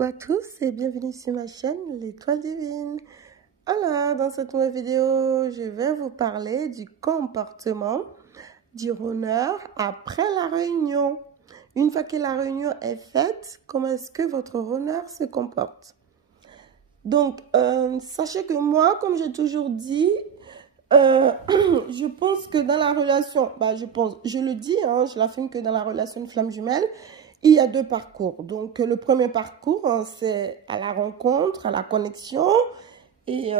Coucou à tous et bienvenue sur ma chaîne L'Étoile Divine. Alors, dans cette nouvelle vidéo, je vais vous parler du comportement du runner après la réunion. Une fois que la réunion est faite, comment est-ce que votre runner se comporte? Donc, sachez que moi, comme j'ai toujours dit, je pense que dans la relation, je le dis, je l'affirme que dans la relation de flamme jumelle, il y a deux parcours. Donc, le premier parcours, c'est à la rencontre, à la connexion et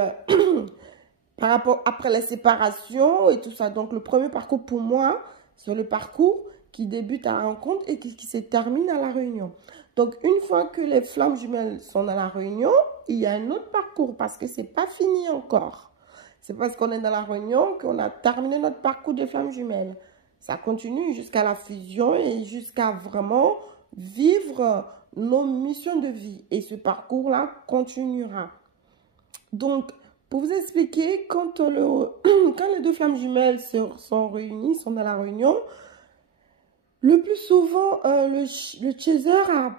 par rapport après la séparation et tout ça. Donc, le premier parcours pour moi, c'est le parcours qui débute à la rencontre et qui se termine à la réunion. Donc, une fois que les flammes jumelles sont dans la réunion, il y a un autre parcours parce que c'est pas fini encore. C'est parce qu'on est dans la réunion qu'on a terminé notre parcours de flammes jumelles. Ça continue jusqu'à la fusion et jusqu'à vraiment vivre nos missions de vie. Et ce parcours-là continuera. Donc, pour vous expliquer, quand les deux flammes jumelles sont réunies, sont dans la réunion, le plus souvent, le chaser a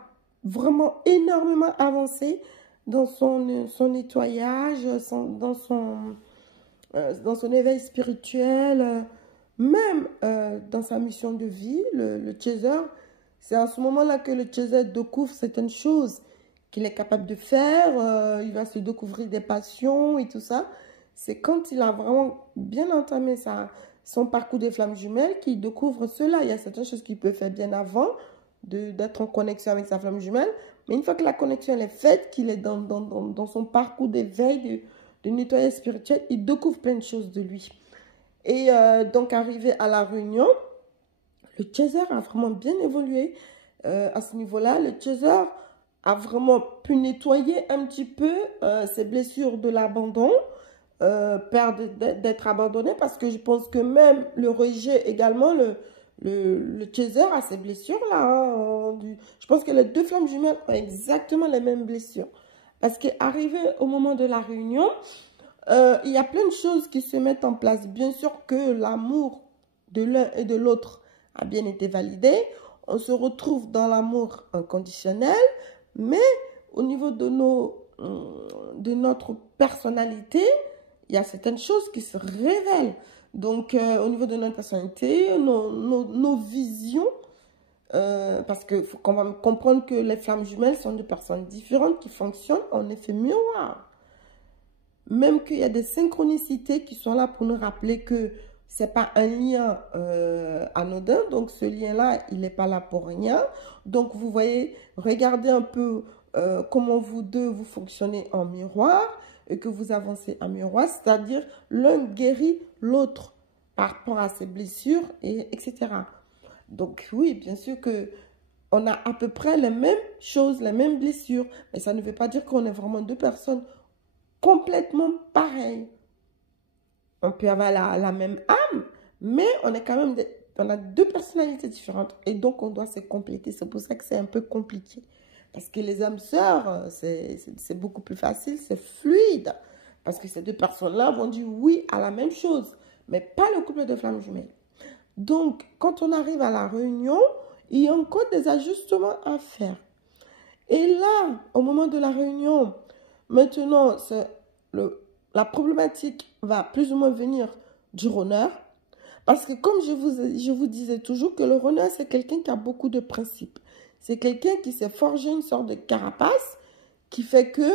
vraiment énormément avancé dans son nettoyage, dans son éveil spirituel, même dans sa mission de vie. Le chaser, c'est à ce moment-là que le chaser découvre certaines choses qu'il est capable de faire. Il va se découvrir des passions et tout ça. C'est quand il a vraiment bien entamé son parcours des flammes jumelles qu'il découvre cela. Il y a certaines choses qu'il peut faire bien avant d'être en connexion avec sa flamme jumelle. Mais une fois que la connexion elle est faite, qu'il est dans son parcours d'éveil, de nettoyage spirituel, il découvre plein de choses de lui. Et donc, arrivé à la réunion, le chaser a vraiment bien évolué à ce niveau-là. Le chaser a vraiment pu nettoyer un petit peu ses blessures de l'abandon, peur d'être abandonné, parce que je pense que même le rejet également, le chaser a ces blessures-là. Je pense que les deux flammes jumelles ont exactement les mêmes blessures. Parce qu'arrivé au moment de la réunion, il y a plein de choses qui se mettent en place. Bien sûr que l'amour de l'un et de l'autre a bien été validé. On se retrouve dans l'amour inconditionnel, mais au niveau de notre personnalité, il y a certaines choses qui se révèlent. Donc, au niveau de notre personnalité, nos visions, parce qu'il faut quand même comprendre que les flammes jumelles sont deux personnes différentes qui fonctionnent en effet miroir. Même qu'il y a des synchronicités qui sont là pour nous rappeler que ce n'est pas un lien anodin. Donc, ce lien-là, il n'est pas là pour rien. Donc, vous voyez, regardez un peu comment vous deux, vous fonctionnez en miroir et que vous avancez en miroir. C'est-à-dire, l'un guérit l'autre par rapport à ses blessures, etc. Donc, oui, bien sûr que on a à peu près les mêmes choses, les mêmes blessures. Mais ça ne veut pas dire qu'on est vraiment deux personnes complètement pareilles. On peut avoir la même âme, mais on est quand même on a deux personnalités différentes. Et donc, on doit se compléter. C'est pour ça que c'est un peu compliqué. Parce que les âmes sœurs, c'est beaucoup plus facile, c'est fluide. Parce que ces deux personnes-là vont dire oui à la même chose, mais pas le couple de flammes jumelles. Donc, quand on arrive à la réunion, il y a encore des ajustements à faire. Et là, au moment de la réunion, maintenant, la problématique va plus ou moins venir du runner. Parce que comme je vous disais toujours que le runner, c'est quelqu'un qui a beaucoup de principes. C'est quelqu'un qui s'est forgé une sorte de carapace qui fait que,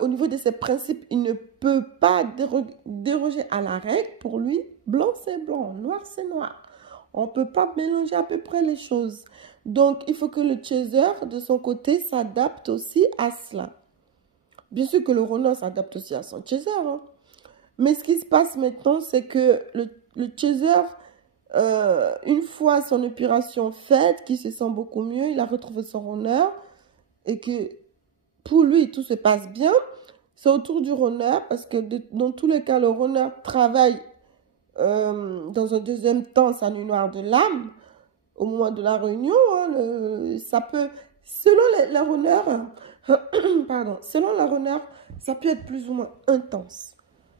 au niveau de ses principes, il ne peut pas déroger à la règle. Pour lui, blanc c'est blanc, noir c'est noir. On ne peut pas mélanger à peu près les choses. Donc, il faut que le chaser, de son côté, s'adapte aussi à cela. Bien sûr que le runner s'adapte aussi à son chaser. Mais ce qui se passe maintenant, c'est que le chaser, une fois son épuration faite, qui se sent beaucoup mieux, il a retrouvé son runner et que pour lui, tout se passe bien. C'est autour du runner parce que dans tous les cas, le runner travaille dans un deuxième temps sa nuit noire de l'âme au moment de la réunion. Ça peut, selon les runners, pardon, selon la runner, ça peut être plus ou moins intense.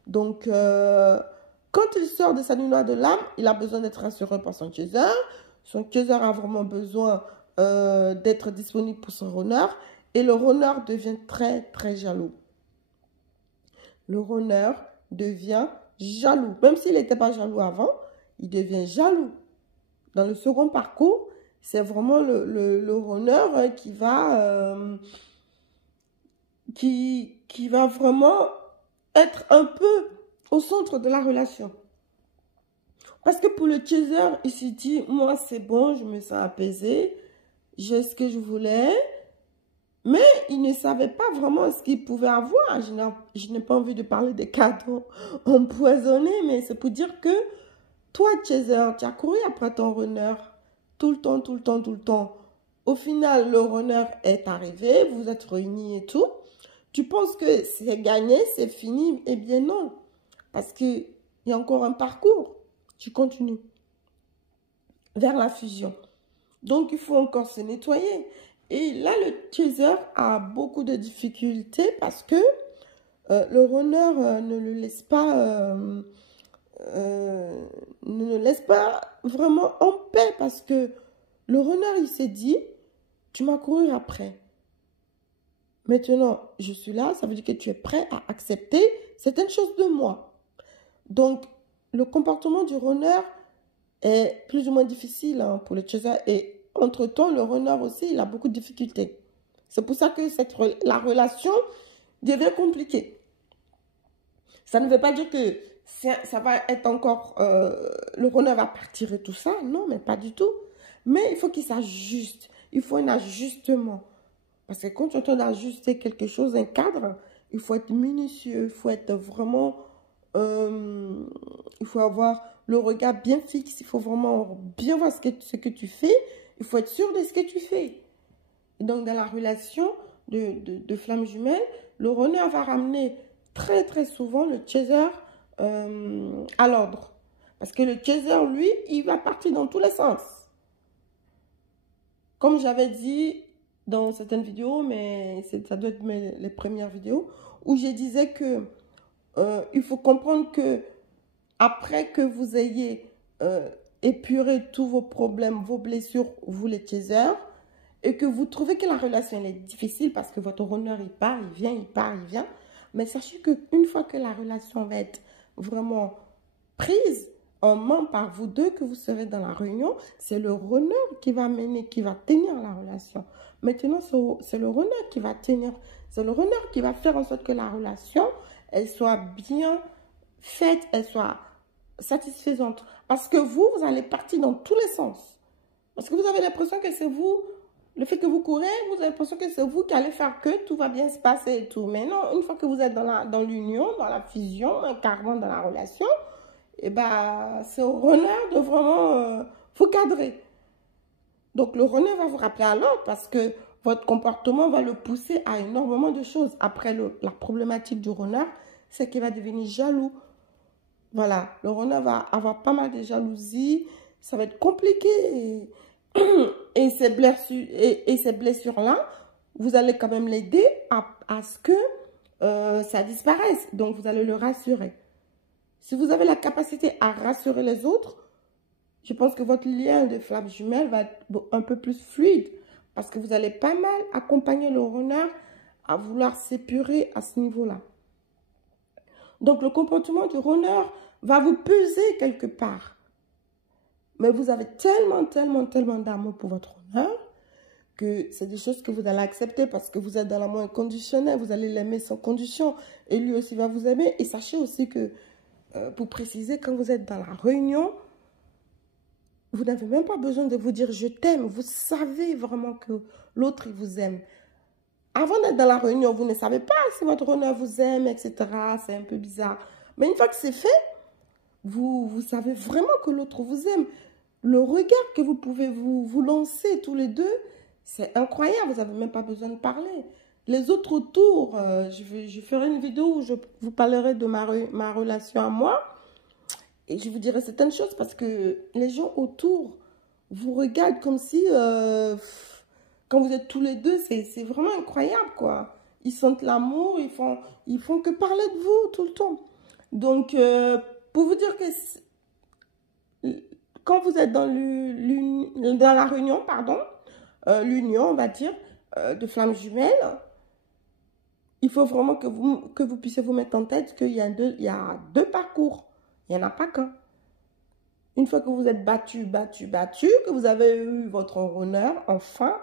Donc, quand il sort de sa nuit noire de l'âme, il a besoin d'être rassuré par son chaser. Son chaser a vraiment besoin d'être disponible pour son runner. Et le runner devient très, très jaloux. Le runner devient jaloux. Même s'il n'était pas jaloux avant, il devient jaloux. Dans le second parcours, c'est vraiment le runner qui va vraiment être un peu au centre de la relation. Parce que pour le chaser, il s'est dit, moi c'est bon, je me sens apaisé, j'ai ce que je voulais. Mais il ne savait pas vraiment ce qu'il pouvait avoir. Je n'ai pas envie de parler des cadeaux empoisonnés, mais c'est pour dire que toi, chaser, tu as couru après ton runner tout le temps, tout le temps, tout le temps. Au final, le runner est arrivé, vous êtes réunis et tout. Tu penses que c'est gagné, c'est fini? Eh bien non, parce qu'il y a encore un parcours. Tu continues vers la fusion. Donc, il faut encore se nettoyer. Et là, le chaser a beaucoup de difficultés parce que le runner ne le laisse pas vraiment en paix parce que le runner, il s'est dit, tu m'as couru après. Maintenant, je suis là, ça veut dire que tu es prêt à accepter certaines choses de moi. Donc, le comportement du runner est plus ou moins difficile pour le chaser et entre-temps, le runner aussi, il a beaucoup de difficultés. C'est pour ça que la relation devient compliquée. Ça ne veut pas dire que ça va être encore... le runner va partir et tout ça. Non, mais pas du tout. Mais il faut qu'il s'ajuste. Il faut un ajustement. Parce que quand tu entends ajuster quelque chose, un cadre, il faut être minutieux. Il faut être vraiment... il faut avoir le regard bien fixe. Il faut vraiment bien voir ce que tu fais. Il faut être sûr de ce que tu fais. Et donc, dans la relation de flamme jumelle, le runner va ramener très, très souvent le chaser à l'ordre. Parce que le chaser, lui, il va partir dans tous les sens. Comme j'avais dit dans certaines vidéos, mais ça doit être les premières vidéos, où je disais que il faut comprendre que après que vous ayez épurer tous vos problèmes, vos blessures, vous les chasers, et que vous trouvez que la relation est difficile parce que votre runner, il part, il vient, il part, il vient. Mais sachez qu'une fois que la relation va être vraiment prise en main par vous deux, que vous serez dans la réunion, c'est le runner qui va mener, qui va tenir la relation. Maintenant, c'est le runner qui va tenir, c'est le runner qui va faire en sorte que la relation, elle soit bien faite, elle soit satisfaisante. Parce que vous allez partir dans tous les sens. Parce que vous avez l'impression que c'est vous, le fait que vous courez, vous avez l'impression que c'est vous qui allez faire que tout va bien se passer et tout. Mais non, une fois que vous êtes dans l'union, dans la fusion, carrément dans la relation, et ben, c'est au runner de vraiment vous cadrer. Donc, le runner va vous rappeler à l'ordre parce que votre comportement va le pousser à énormément de choses. Après, la problématique du runner, c'est qu'il va devenir jaloux. Voilà, le runner va avoir pas mal de jalousie, ça va être compliqué. Et ces blessures-là, vous allez quand même l'aider à ce que ça disparaisse. Donc, vous allez le rassurer. Si vous avez la capacité à rassurer les autres, je pense que votre lien de flamme jumelle va être un peu plus fluide. Parce que vous allez pas mal accompagner le runner à vouloir s'épurer à ce niveau-là. Donc, le comportement du runner va vous peser quelque part. Mais vous avez tellement, tellement, tellement d'amour pour votre runner que c'est des choses que vous allez accepter parce que vous êtes dans l'amour inconditionnel. Vous allez l'aimer sans condition et lui aussi va vous aimer. Et sachez aussi que, pour préciser, quand vous êtes dans la réunion, vous n'avez même pas besoin de vous dire « je t'aime ». Vous savez vraiment que l'autre, il vous aime. Avant d'être dans la réunion, vous ne savez pas si votre runner vous aime, etc. C'est un peu bizarre. Mais une fois que c'est fait, vous savez vraiment que l'autre vous aime. Le regard que vous pouvez vous lancer tous les deux, c'est incroyable. Vous n'avez même pas besoin de parler. Les autres autour, je ferai une vidéo où je vous parlerai de ma relation à moi. Et je vous dirai certaines choses parce que les gens autour vous regardent comme si, quand vous êtes tous les deux, c'est vraiment incroyable, quoi. Ils sentent l'amour, ils font que parler de vous tout le temps. Donc, pour vous dire que quand vous êtes dans la réunion, pardon, l'union, on va dire, de flammes jumelles, il faut vraiment que vous puissiez vous mettre en tête qu'il y a deux parcours. Il n'y en a pas qu'un. Une fois que vous êtes battu, que vous avez eu votre runner, enfin,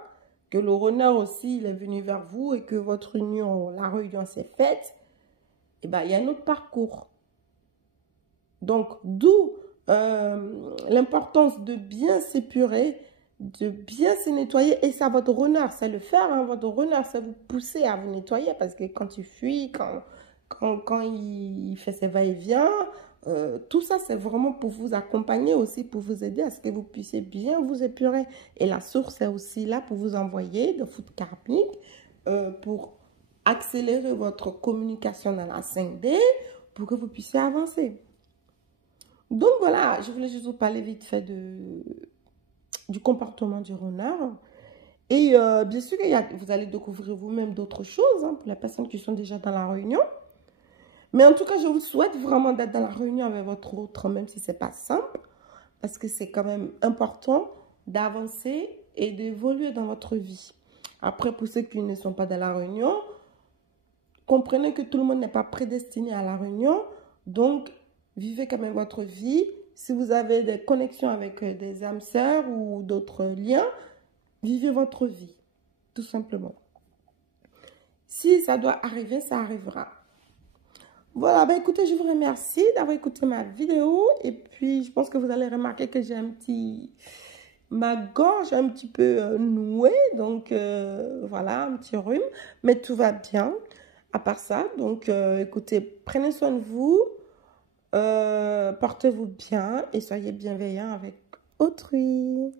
que le runner aussi il est venu vers vous et que votre union, la réunion s'est faite, et bien, il y a un autre parcours. Donc, d'où l'importance de bien s'épurer, de bien se nettoyer. Et c'est à votre runner, c'est le faire. Hein, votre runner, c'est vous pousser à vous nettoyer parce que quand il fuit, quand il fait ses va-et-vient, tout ça, c'est vraiment pour vous accompagner aussi, pour vous aider à ce que vous puissiez bien vous épurer. Et la source est aussi là pour vous envoyer de foudre karmique, pour accélérer votre communication dans la 5D, pour que vous puissiez avancer. Donc voilà, je voulais juste vous parler vite fait du comportement du runner. Et bien sûr, vous allez découvrir vous-même d'autres choses hein, pour les personnes qui sont déjà dans la réunion. Mais en tout cas, je vous souhaite vraiment d'être dans la réunion avec votre autre, même si ce n'est pas simple. Parce que c'est quand même important d'avancer et d'évoluer dans votre vie. Après, pour ceux qui ne sont pas dans la réunion, comprenez que tout le monde n'est pas prédestiné à la réunion. Donc, vivez quand même votre vie. Si vous avez des connexions avec des âmes sœurs ou d'autres liens, vivez votre vie, tout simplement. Si ça doit arriver, ça arrivera. Voilà, ben écoutez, je vous remercie d'avoir écouté ma vidéo. Et puis, je pense que vous allez remarquer que j'ai ma gorge un petit peu nouée. Donc, voilà, un petit rhume. Mais tout va bien, à part ça. Donc, écoutez, prenez soin de vous. Portez-vous bien et soyez bienveillants avec autrui.